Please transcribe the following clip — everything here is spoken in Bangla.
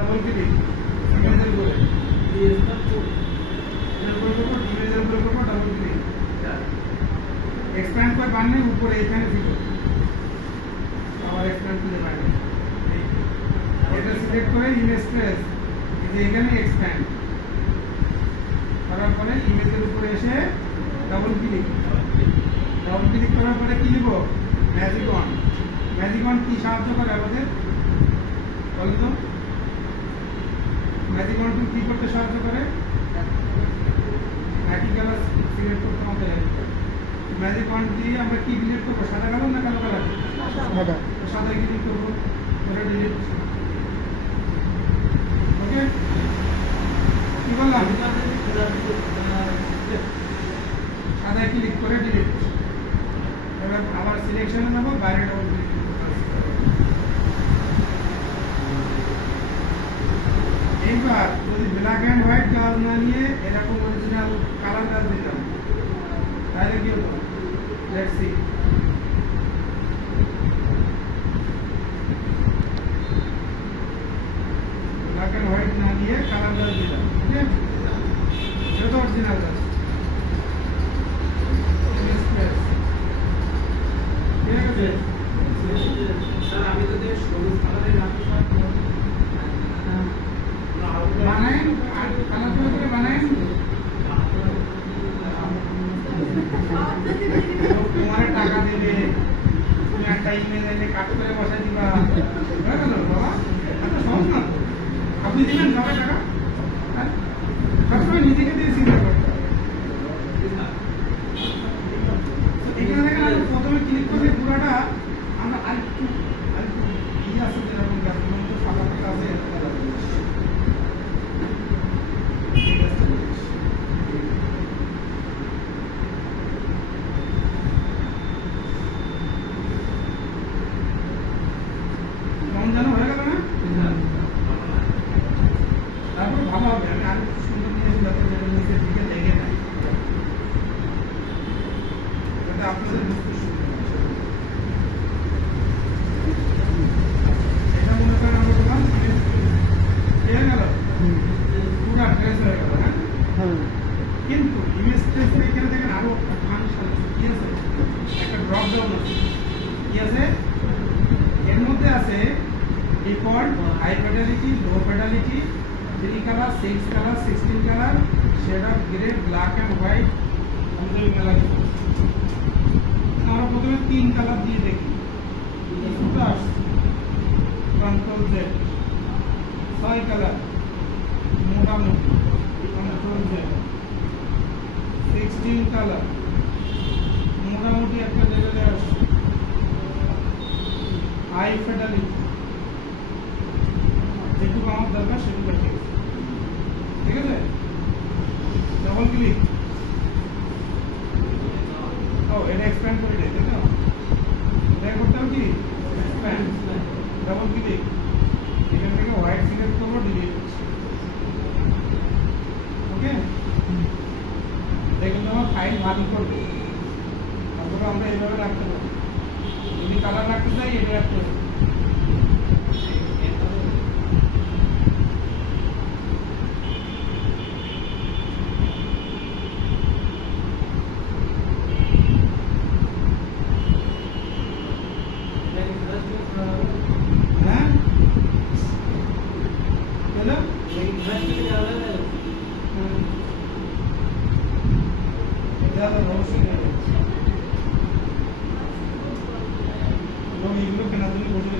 ডবল ক্লিক ইমেজের উপরে এর উপরে করব, ইমেজের উপরে করব, ডবল ক্লিক এক্সপ্যান্ড করে বানিয়ে উপরে এখানে দিব, আবার এক্সপ্যান্ড করে বানিয়ে এটা সিলেক্ট করে ইমেজ ট্রেস এই যে এখানে এক্সপ্যান্ড করার পরে ইমেজের উপরে এসে ডবল ক্লিক করার পরে কি নিব ম্যাজিক অন। ম্যাজিক অন কি সাহায্য করে আমাদের বলো তো? ম্যাজিক অন টুল কি করতে সাহায্য করে? একই কালার সিলেক্ট করতে আমাদের হেল্প করে। ম্যাজিক অন দিয়ে আমরা কি ডিলিট করবো? সাদা কালার না কালো কালার? সাদা। সাদা ডিলিট করবো, ওটা ডিলিট। ওকে কি বললাম? সাদা ক্লিক করে ডিলিট। এবার আবার সিলেকশনে নেব, বাইরে ডবল ক্লিক করব। এইবার যদি ব্ল্যাক এন্ড হোয়াইট কালার না নিয়ে এরকম অরিজিনাল কালার কাজ দিতাম তাহলে কি হতো? Let's see. Black and white না নিয়ে কালার কাজ দিতাম, ওকে? এটা তো অরিজিনাল কাজ। স্যার আমি যদি সবুজ কালারের রাখতে বানাইন আর কালার করে বানাইন, তোমার টাকা দেবে, তুমি একটা ইমেল এনে কাট করে বসাই দিবা, হয়ে গেল বাবা। এত সহজ না। আপনি দিবেন সবাই টাকা, সবসময় নিজেকে দিয়ে চিন্তা করতে হবে। এখানে দেখেন আমরা প্রথমে ক্লিক করলে পুরোটা আমরা আরেকটু ইয়ে আছে যেরকম গাছগুলো তো ফাঁকা ফাঁকা আছে, কেমন যেন হয়ে গেল না? তারপর ভালো হবে আমি আরো সুন্দর নিয়ে আসি যাতে যেন নিচের দিকে লেগে নাই, যাতে আপনাদের বুঝতে সুবিধা হয়। এটা মনে করেন আমরা বললাম হয়ে গেল, পুরো ট্রেস হয়ে গেল, হ্যাঁ? কিন্তু ইমেজ ট্রেস এখানে দেখেন আরো ফাংশন আছে, কি আছে? একটা ড্রপ ডাউন আছে, কি আছে? এর মধ্যে আছে default, high fidelity, low fidelity, 3 colour, 6 colour, 16 colour, shade of grey, black and white, আমাদের মেলা কিছু। আমরা প্রথমে 3 কালার দিয়ে দেখি, কন্ট্রোল জেড, 6 কালার মোটামুটি, কন্ট্রোল জেড, 16 কালার মোটামুটি একটা লেভেলে আসছে, হাই ফিডেলিটি যেটুকু আমার দরকার সেটুকু ঠিক আছে। ডবল ক্লিক, ও এটা এক্সপ্যান্ড করে দেয়, তাই না? এটা করতে হবে কি এক্সপ্যান্ড, ডবল ক্লিক, এখান থেকে হোয়াইট সিলেক্ট করবো, ডিলিট। ওকে, দেখুন আমার ফাইল ভালো করবে, তারপরে আমরা এইভাবে রাখতে পারি। যদি কালার রাখতে চাই এটা রাখতে হবে। হ্যাঁ চলো অবশ্যই এগুলো কেনার জন্য বসে